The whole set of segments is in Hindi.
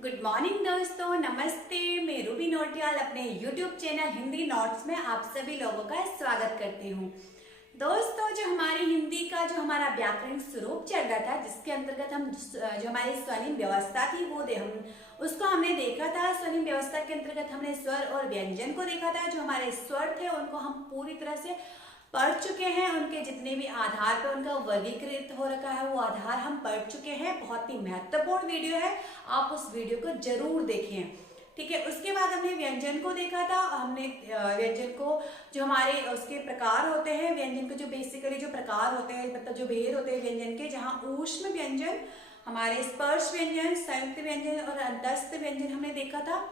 गुड मॉर्निंग दोस्तों, नमस्ते। मैं रूबी नोटियाल अपने यूट्यूब चैनल हिंदी नोट्स में आप सभी लोगों का स्वागत करती हूँ। दोस्तों, जो हमारी हिंदी का जो हमारा व्याकरण स्वरूप चल रहा था, जिसके अंतर्गत हम जो हमारी स्वनिम व्यवस्था थी वो हम उसको हमने देखा था। स्वनिम व्यवस्था के अंतर्गत हमने स्वर और व्यंजन को देखा था। जो हमारे स्वर थे उनको हम पूरी तरह से पढ़ चुके हैं। उनके जितने भी आधार पर उनका वर्गीकृत हो रखा है वो आधार हम पढ़ चुके हैं। बहुत ही महत्वपूर्ण वीडियो है, आप उस वीडियो को जरूर देखें। ठीक है, उसके बाद हमने व्यंजन को देखा था। हमने व्यंजन को जो हमारे उसके प्रकार होते हैं, व्यंजन के जो बेसिकली जो प्रकार होते हैं, मतलब जो भेद होते हैं व्यंजन के, जहाँ ऊष्म व्यंजन, हमारे स्पर्श व्यंजन, संयुक्त व्यंजन और अंतस्थ व्यंजन हमने देखा था।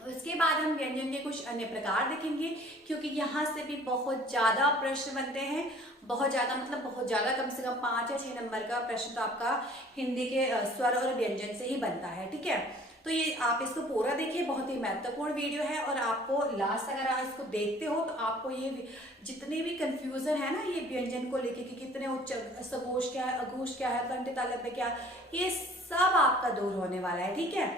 उसके बाद हम व्यंजन के कुछ अन्य प्रकार देखेंगे, क्योंकि यहाँ से भी बहुत ज्यादा प्रश्न बनते हैं। बहुत ज्यादा मतलब बहुत ज्यादा, कम से कम 5 या 6 नंबर का प्रश्न तो आपका हिंदी के स्वर और व्यंजन से ही बनता है। ठीक है, तो ये आप इसको पूरा देखिए, बहुत ही महत्वपूर्ण वीडियो है। और आपको लास्ट अगर आप इसको देखते हो तो आपको ये जितने भी कंफ्यूजन है ना ये व्यंजन को लेके कि कितने उच्च सघोष क्या है, अघोष क्या है, कंठ तालव्य क्या, ये सब आपका दूर होने वाला है। ठीक है,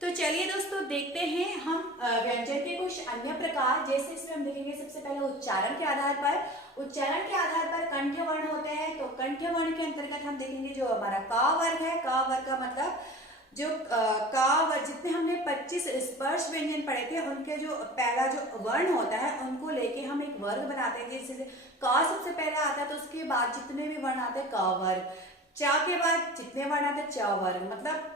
तो चलिए दोस्तों देखते हैं हम व्यंजन के कुछ अन्य प्रकार। जैसे इसमें हम देखेंगे सबसे पहले उच्चारण के आधार पर। उच्चारण के आधार पर कंठ वर्ण होते हैं। तो कंठ वर्ण के अंतर्गत हम देखेंगे जो हमारा का वर्ग है। का वर्ग का मतलब जो का वर्ग, जितने हमने 25 स्पर्श व्यंजन पढ़े थे उनके जो पहला जो वर्ण होता है उनको लेके हम एक वर्ग बनाते हैं। जैसे का सबसे पहले आता है तो उसके बाद जितने भी वर्ण आते हैं का वर्ग, चा के बाद जितने वर्ण आते हैं चा वर्ग, मतलब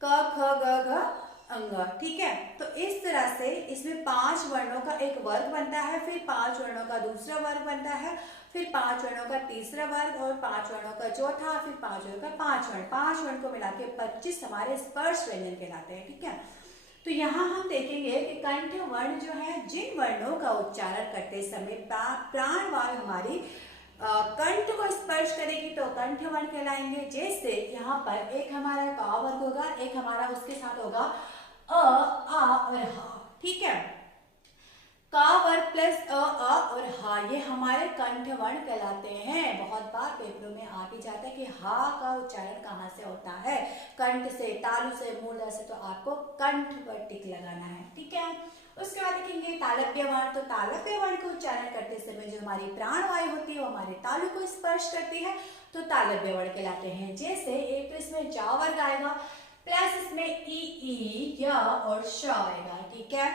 क ख ग घ अंग। ठीक है, तो इस तरह से इसमें 5 वर्णों का एक वर्ग बनता है, फिर 5 वर्णों का दूसरा वर्ग बनता है, फिर 5 वर्णों का तीसरा वर्ग और 5 वर्णों का चौथा, फिर 5 वर्णों का 5 वर्ण को मिला के 25 हमारे स्पर्श व्यंजन कहलाते हैं। ठीक है, तो यहाँ हम देखेंगे कि कंठ वर्ण जो है, जिन वर्णों का उच्चारण करते समय प्राण वायु हमारी कंठ को स्पर्श करेगी तो कंठ वर्ण कहलाएंगे। जैसे यहाँ पर एक हमारा का वर्ग होगा, एक हमारा उसके साथ होगा अ, आ और हा। ठीक है, का वर्ग प्लस अ और हा, ये हमारे कंठ वर्ण कहलाते हैं। बहुत बार पेपरों में आ भी जाता है कि हा का उच्चारण कहाँ से होता है, कंठ से, तालु से, मूर्धा से, तो आपको कंठ पर टिक लगाना है। ठीक है, उसके बाद देखेंगे तालव्य वर्ण। तो तालव्य वर्ण को उच्चारण करते समय जो हमारी प्राण वायु होती है वो हमारे तालु को स्पर्श करती है तो तालव्य वर्ण कहलाते हैं। जैसे एक तो इसमें जा वर्ग आएगा प्लस इसमें ई या और श आएगा। ठीक है,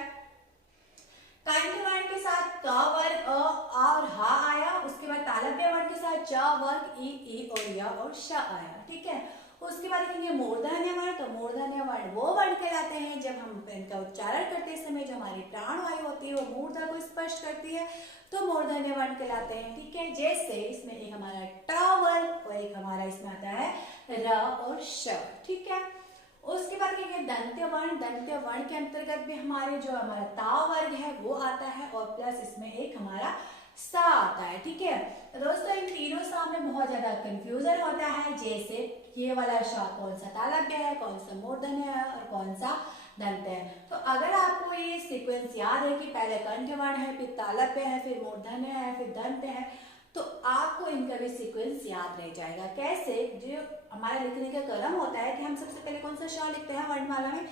कंठ वर्ण के साथ का वर्ग आ और हा आया, उसके बाद तालव्य वर्ण के साथ जा वर्ग ई और या और श आया। ठीक है, उसके बाद देखेंगे मूर्धन्य वर्ण। तो मूर्धन्य वर्ण वो वर्ण कहलाते हैं जब हम इनका उच्चारण करते समय जो हमारी प्राण वायु होती है वो मूर्धा को स्पर्श करती है तो मूर्धन्य वर्ण कहलाते हैं। ठीक है, जैसे इसमें एक हमारा ट वर्ग और एक हमारा इसमें आता है र और श। ठीक है, उसके बाद क्या दंत्य वर्ण। दंत्य वर्ण के अंतर्गत भी हमारे जो हमारा ता वर्ग है वो आता है और प्लस इसमें एक हमारा सा आता है। ठीक है, तो दोस्तों इन तीनों सा में बहुत ज्यादा कंफ्यूजन होता है। जैसे ये वाला सा कौन सा तालव्य है, कौन सा मूर्धन्य है और कौन सा दंत्य है। तो अगर आपको ये सीक्वेंस याद है कि पहले कंठ वर्ण है, फिर तालव्य है, फिर मूर्धन्य है, फिर दंत्य है, तो आपको इनका भी सीक्वेंस याद रह जाएगा। कैसे, जो हमारा लिखने का क्रम होता है कि हम सबसे पहले कौन सा श लिखते हैं वर्णमाला में,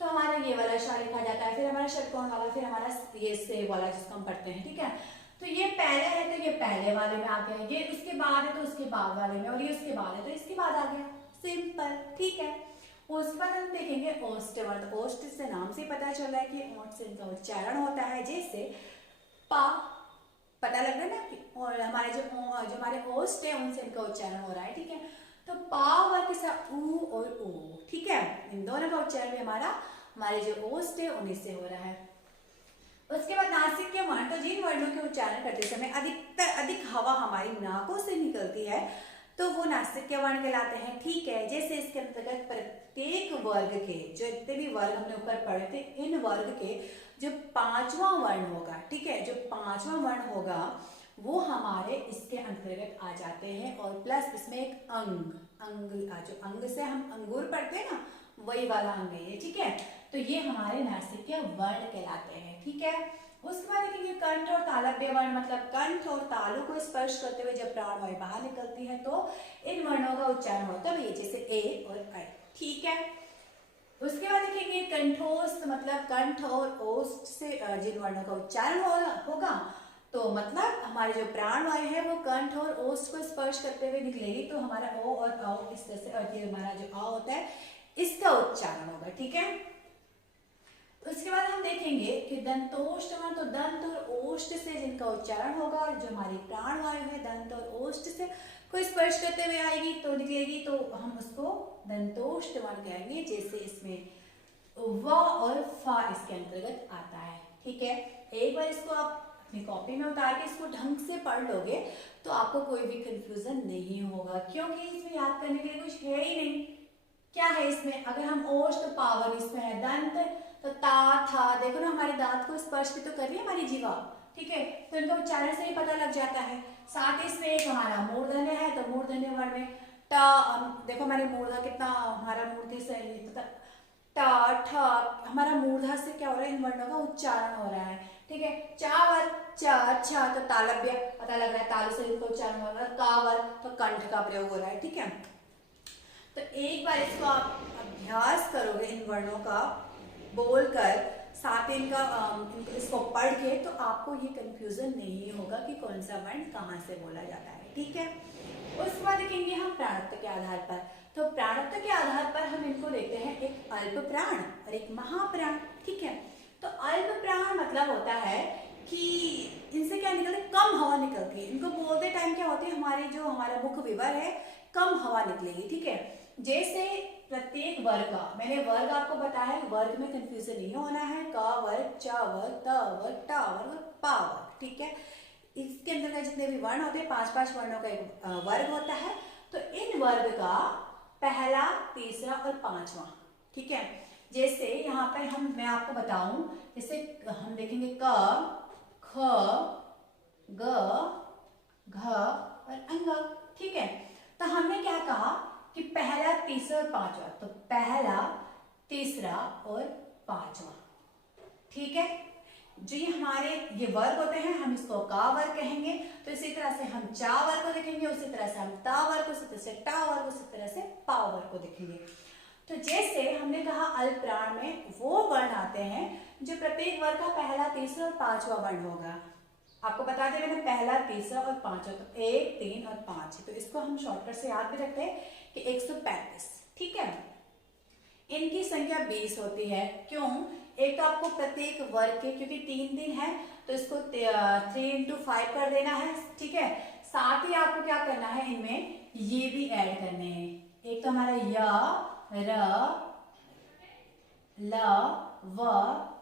तो हमारा ये वाला श लिखा जाता है, फिर हमारा षटकोण वाला, फिर हमारा ये से वाला जिसको हम पढ़ते हैं। ठीक है, तो ये पहले है तो ये पहले वाले में आ गया, ये उसके बाद है तो उसके बाद वाले में, और ये उसके बाद है तो इसके बाद आ गया। सिंपल। ठीक है, उसके बाद हम देखेंगे ओष्ठ वर्ण। ओष्ठ से नाम से पता चल रहा है कि ओष्ठ से इनका उच्चारण होता है। जैसे पा, पता लग रहा है ना, और हमारे जो हमारे ओष्ठ है उनसे इनका उच्चारण हो रहा है। ठीक है, तो पा वर्ग के साथ ऊ और ओ। ठीक है, इन दोनों का उच्चारण भी हमारे जो ओष्ठ है उन्हीं से हो रहा है। उसके बाद नासिक के वर्ण। तो जिन वर्णों के उच्चारण करते समय अधिक हवा हमारी नाकों से निकलती है तो वो नासिक वर्ण कहलाते हैं। ठीक है, जैसे इसके अंतर्गत प्रत्येक वर्ग के जो जितने भी वर्ग हमने ऊपर पढ़े थे, इन वर्ग के जो 5वां वर्ण होगा, ठीक है, जो 5वां वर्ण होगा वो हमारे इसके अंतर्गत आ जाते हैं। और प्लस इसमें एक जो अंग से हम अंगूर पढ़ते हैं ना, वही वाला अंग है ये। ठीक है, तो ये हमारे नासिक वर्ण कहलाते हैं। ठीक है, उसके बाद देखेंगे कंठ और तालव्य वर्ण। मतलब कंठ और तालु को स्पर्श करते हुए जब प्राण वायु बाहर निकलती है तो इन वर्णों का उच्चारण होता है, जैसे ए और ऐ। ठीक है, उसके बाद देखेंगे कंठोस्त, मतलब कंठ और ओष्ठ से जिन वर्णों का उच्चारण होगा, तो मतलब हमारे जो प्राण वायु है वो कंठ और ओष्ठ को स्पर्श करते हुए निकलेगी, तो हमारा ओ और औ इस तरह से, और ये हमारा जो आ होता है इसका उच्चारण होगा। ठीक है, उसके बाद हम देखेंगे कि दंतोष्ठ, तो दंत और ओष्ठ से जिनका उच्चारण होगा, और जो हमारी प्राण वायु है दंत और ओष्ठ से को स्पर्श करते हुए आएगी तो निकलेगी, तो हम उसको दंतोष्ठ वर्ण कहेंगे। जैसे इसमें व और फा इसके अंतर्गत आता है। ठीक है, एक बार इसको आप अपनी कॉपी में उतार के इसको ढंग से पढ़ लोगे तो आपको कोई भी कंफ्यूजन नहीं होगा, क्योंकि इसमें याद करने के लिए कुछ है ही नहीं। क्या है इसमें, अगर हम ओष्ठ तो पावन, इसमें है दंत तो ता था, देखो ना हमारे दांत को स्पर्श भी तो कर रही है हमारी जीवा। ठीक है, तो इनका उच्चारण से ही पता लग जाता है। साथ ही इसमें एक हमारा मूर्धन्य है, तो मूर्धन्य वर्ण में टा, देखो हमारे मूर्धा कितना, हमारा मूर्ति से टा ठा, हमारा मूर्धा से क्या हो रहा है, इन वर्णों का उच्चारण हो रहा है। ठीक है, चावर चा अच्छा, तो तालव्य पता लग रहा है, तालु से इनका उच्चारण हो रहा है, कावर तो कंठ का प्रयोग हो रहा है। ठीक है, तो एक बार इसको आप अभ्यास करोगे इन वर्णों का बोलकर, साथ ही इनका इसको पढ़ के, तो आपको ये कंफ्यूजन नहीं होगा कि कौन सा वर्ण कहाँ से बोला जाता है। ठीक है, उसके बाद देखेंगे हम प्राणत्व के आधार पर। तो प्राणत्व के आधार पर हम इनको देखते हैं, एक अल्प प्राण और एक महाप्राण। ठीक है, तो अल्प प्राण मतलब होता है कि इनसे क्या निकलती है, कम हवा निकलती है। इनको बोलते टाइम क्या होती है, हमारे जो हमारा मुख विवर है कम हवा निकलेगी। ठीक है, जैसे प्रत्येक वर्ग का, मैंने वर्ग आपको बताया है, वर्ग में कंफ्यूजन नहीं होना है, का वर्ग, चा वर्ग, त वर्ग, टा वर्ग और पा वर्ग। ठीक है, इसके अंदर जितने भी वर्ण होते हैं, 5-5 वर्णों का एक वर्ग होता है। तो इन वर्ग का पहला, तीसरा और पांचवा। ठीक है, जैसे यहाँ पर मैं आपको बताऊं, जैसे हम देखेंगे क, ख, ग, घ और अंग। ठीक है, तो हमने क्या कहा कि पहला, तीसरा और पांचवा, तो पहला, तीसरा और पांचवा। ठीक है, जो ये हमारे ये वर्ग होते हैं, हम इसको का वर्ग कहेंगे। तो इसी तरह से हम चा वर्ग को देखेंगे, उसी तरह से हम ता वर्ग को, उसी तरह से टा वर्ग, उसी तरह से पा वर्ग को देखेंगे। तो जैसे हमने कहा अल्प प्राण में वो वर्ण आते हैं जो प्रत्येक वर्ग का पहला, तीसरा और पांचवा वर्ण होगा। आपको बता दें मैंने, पहला, तीसरा और पांचवा, तो 1, 3 और 5। तो इसको हम शॉर्टकट से याद भी रखते हैं कि 135। ठीक है, इनकी संख्या 20 होती है। क्यों, एक तो आपको प्रत्येक वर्ग के, क्योंकि 3 दिन है तो इसको 3 × 5 कर देना है। ठीक है, साथ ही आपको क्या करना है, इनमें ये भी ऐड करने हैं। एक तो हमारा य, र, ल, व,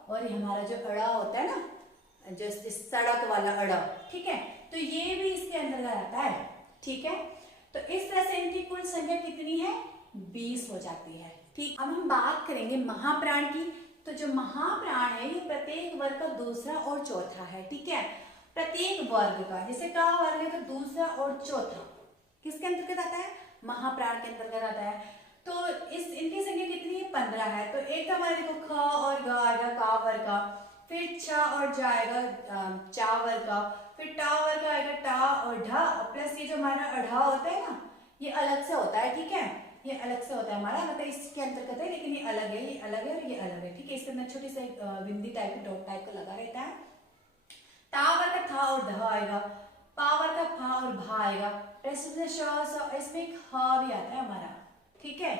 और ये हमारा जो अड़ा होता है ना, जो सड़क वाला अड़ा। ठीक है, तो ये भी इसके अंदर आता है। ठीक है, तो इस तरह से इनकी कुल संख्या कितनी है, 20 हो जाती है। ठीक, अब हम बात करेंगे महाप्राण की। तो जो महाप्राण है ये प्रत्येक वर्ग का दूसरा और चौथा है। ठीक है, प्रत्येक वर्ग का, जैसे का वर्ग है तो दूसरा और चौथा किसके अंतर्गत आता है, महाप्राण के अंतर्गत आता है। तो इस इनकी संख्या कितनी है, 15 है। तो एक तो हमारे देखो ख और ग आएगा का वर्ग का, फिर छ और ज आएगा चा वर्ग का, फिर टा वर्ग का आएगा टा और ढ, प्लस ये जो हमारा अढ़ा होता है ना, ये अलग से होता है। ठीक है, ये अलग से होता है हमारा, मतलब इसके अंतर्गत है, लेकिन ये अलग है, ये अलग है और ये अलग है। ठीक है, इसके अंदर छोटी सी बिंदी टाइप की डॉट टाइप का लगा रहता है। टावर का था और ध आएगा, पावर का फा और भा आएगा, इसमें एक ह भी आता है हमारा। ठीक है,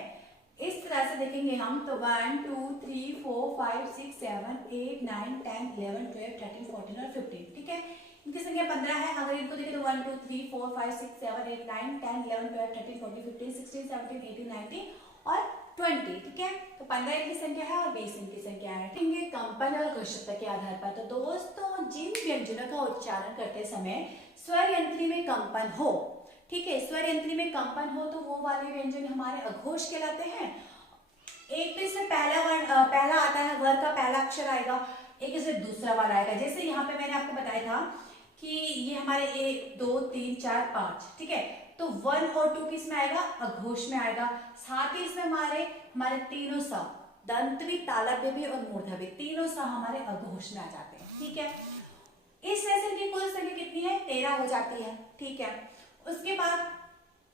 इस तरह से देखेंगे हम, तो 1 2 3 4 5 6 7 8 9 10 11 12 13 14 और 15। ठीक है, इनकी संख्या 15 है। अगर इनको देखें तो 1 2 3 4 5 6 7 8 9 10 11 12 13 14 15 16 17 18 19 और 20। ठीक है, तो 15 इनकी संख्या है और 20 इनकी संख्या है। ठीक है, कंपन और घोषित के आधार पर। तो दोस्तों, जिन व्यंजनों का उच्चारण करते समय स्वर यंत्री में कंपन हो, ठीक है, स्वर यंत्री में कंपन हो, तो वो वाले व्यंजन हमारे अघोष कहलाते हैं। एक तो इसमें पहला आता है, वर्ग का पहला अक्षर आएगा, एक इसे दूसरा वाला आएगा। जैसे यहाँ पे मैंने आपको बताया था कि ये हमारे 1 2 3 4 5। ठीक है, तो 1 और 2 किस में आएगा, अघोष में आएगा। साथ ही इसमें हमारे तीनों सा, दंत भी, तालव्य भी और मूर्धा भी, तीनों सा हमारे अघोष में आ जाते हैं। ठीक है, इस तरह से इनकी कुल संख्या कितनी है, 13 हो जाती है। ठीक है, उसके बाद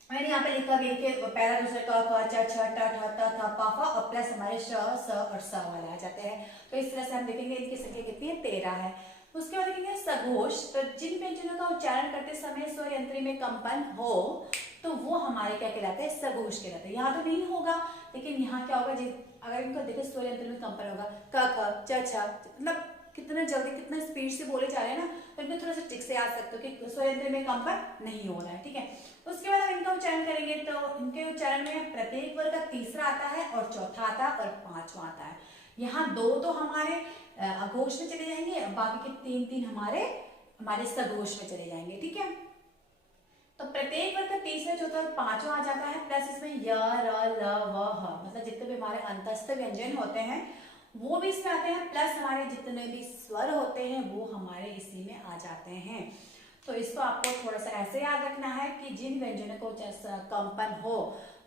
मैंने यहाँ पे लिखा भी कि पहला दूसरा क ख च छ ट ठ त थ प फ और प्लस हमारे श स और स वाले आ जाते हैं। तो इस तरह से हम देखेंगे इनकी संख्या कितनी है, 13 है। उसके बाद देखेंगे सघोष, तो जिन व्यंजनों का उच्चारण करते समय स्वर यंत्र में कंपन हो तो वो हमारे क्या कहलाते हैं, सघोष कहलाते हैं। यहाँ तो नहीं होगा, लेकिन यहाँ क्या होगा, अगर इनको देखे स्वर यंत्र में कंपन होगा, क ख च छ, मतलब कितना जल्दी कितना स्पीड से बोले जा रहे हैं ना, तो इनको थोड़ा सा ट्रिक से याद सकते हो कि स्वर यंत्र में कंपन नहीं हो रहा है, ठीक है। उसके बाद हम इनका उच्चारण करेंगे तो इनके उच्चारण में प्रत्येक वर्ग का तीसरा आता है और चौथा आता है और पांचवा आता है। यहाँ दो तो हमारे अघोष में चले जाएंगे, बाकी के तीन तीन हमारे सघोष में चले जाएंगे, ठीक है। तो प्रत्येक वर्ग का तीसरा चौथा और पांचवा आ जाता है, प्लस इसमें य र ल व ह, मतलब जितने भी हमारे अंतस्थ व्यंजन होते हैं वो भी इसमें आते हैं, प्लस हमारे जितने भी स्वर होते हैं वो हमारे इसी में आ जाते हैं। तो इसको आपको थोड़ा सा ऐसे याद रखना है कि जिन व्यंजनों को कंपन हो,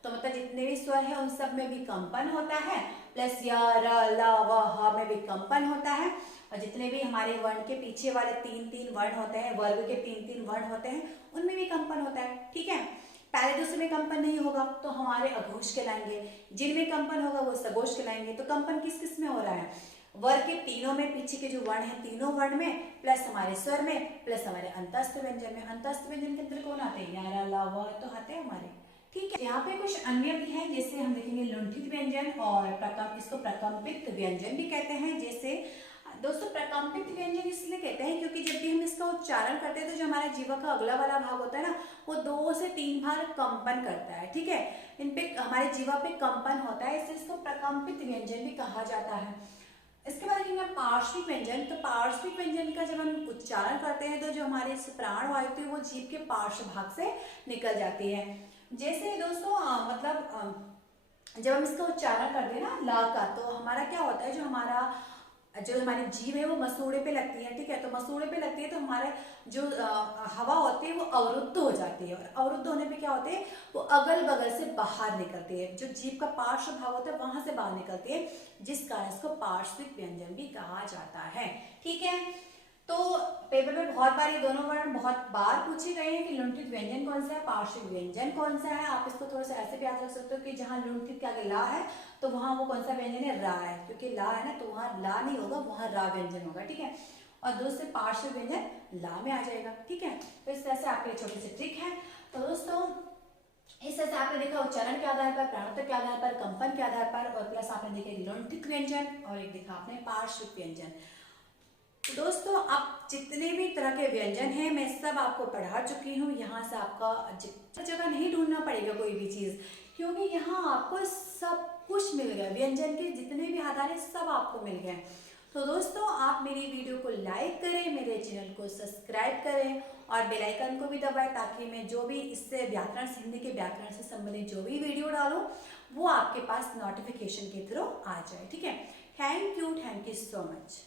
तो मतलब जितने भी स्वर है उन सब में भी कंपन होता है, प्लस य र ल व ह में भी कंपन होता है, और जितने भी हमारे वर्ण के पीछे वाले तीन तीन वर्ण होते हैं, वर्ग के तीन तीन वर्ण होते हैं, उनमें भी कंपन होता है, ठीक है। पहले दूसरे में कंपन नहीं होगा तो हमारे अघोष कहलाएंगे, जिनमें कंपन होगा वो सघोष कहलाएंगे। तो कंपन किस किस में हो रहा है, वर्ग के तीनों में, पीछे के जो वर्ण है तीनों वर्ण में, प्लस हमारे स्वर में, प्लस हमारे अंतस्थ व्यंजन में। अंतस्थ व्यंजन के अंदर कौन आते हैं, या र ल व तो आते हैं हमारे, ठीक है। यहाँ पे कुछ अन्य भी है, जैसे हम देखेंगे लुंठित व्यंजन और इसको प्रकंपित व्यंजन भी कहते हैं। जैसे दोस्तों प्रकंपित व्यंजन इसलिए कहते हैं क्योंकि जब भी हम इसका उच्चारण करते हैं तो जो हमारा जीवा का अगला वाला भाग होता है ना, वो 2 से 3 बार कंपन करता है, ठीक है। इन पे हमारे जीवा पे कंपन होता है, इसलिए इसको प्रकंपित व्यंजन भी कहा जाता है। इसके बाद देखेंगे पार्श्विक व्यंजन। तो पार्श्विक व्यंजन का जब हम उच्चारण करते हैं तो जो हमारे प्राण वायु होती है वो जीभ के पार्श्व भाग से निकल जाती है। जैसे दोस्तों जब हम इसका उच्चारण करते हैं ना ला का, तो हमारा क्या होता है, जो हमारी जीभ है वो मसूड़े पे लगती है, ठीक है। तो मसूड़े पे लगती है तो हमारे जो हवा होती है वो अवरुद्ध हो जाती है, और अवरुद्ध होने पे क्या होते हैं, वो अगल बगल से बाहर निकलती है, जो जीभ का पार्श्व भाग होता है वहां से बाहर निकलती है, जिस कारण इसको पार्श्विक व्यंजन भी कहा जाता है, ठीक है। तो पेपर में बहुत बार ये दोनों वर्ण बहुत बार पूछे गए हैं कि लुंठित व्यंजन कौन सा है, पार्श्विक व्यंजन कौन सा है। आप इसको थोड़ा सा ऐसे भी याद रख सकते हो कि जहाँ लुंठित के आगे ला है तो वहां वो कौन सा व्यंजन है, रा है, क्योंकि ला है ना तो वहां ला नहीं होगा, वहां रा व्यंजन होगा, ठीक है। और दूसरे पार्श्व व्यंजन ला में आ जाएगा, ठीक है। तो इस तरह से आपके छोटी सी ट्रिक है। तो दोस्तों इस तरह से आपने देखा उच्चारण के आधार पर, प्राणोत्तर के आधार पर, कंपन के आधार पर, और प्लस आपने देखे लुंठित व्यंजन और एक देखा आपने पार्श्विक व्यंजन। तो दोस्तों आप जितने भी तरह के व्यंजन हैं मैं सब आपको पढ़ा चुकी हूँ। यहाँ से आपका जगह नहीं ढूंढना पड़ेगा कोई भी चीज़, क्योंकि यहाँ आपको सब कुछ मिल गया, व्यंजन के जितने भी आधार हैं सब आपको मिल गए। तो दोस्तों आप मेरी वीडियो को लाइक करें, मेरे चैनल को सब्सक्राइब करें और बेल आइकन को भी दबाएं, ताकि मैं जो भी इससे व्याकरण हिंदी के व्याकरण से संबंधित जो भी वीडियो डालूँ वो आपके पास नोटिफिकेशन के थ्रू आ जाए, ठीक है। Thank you so much.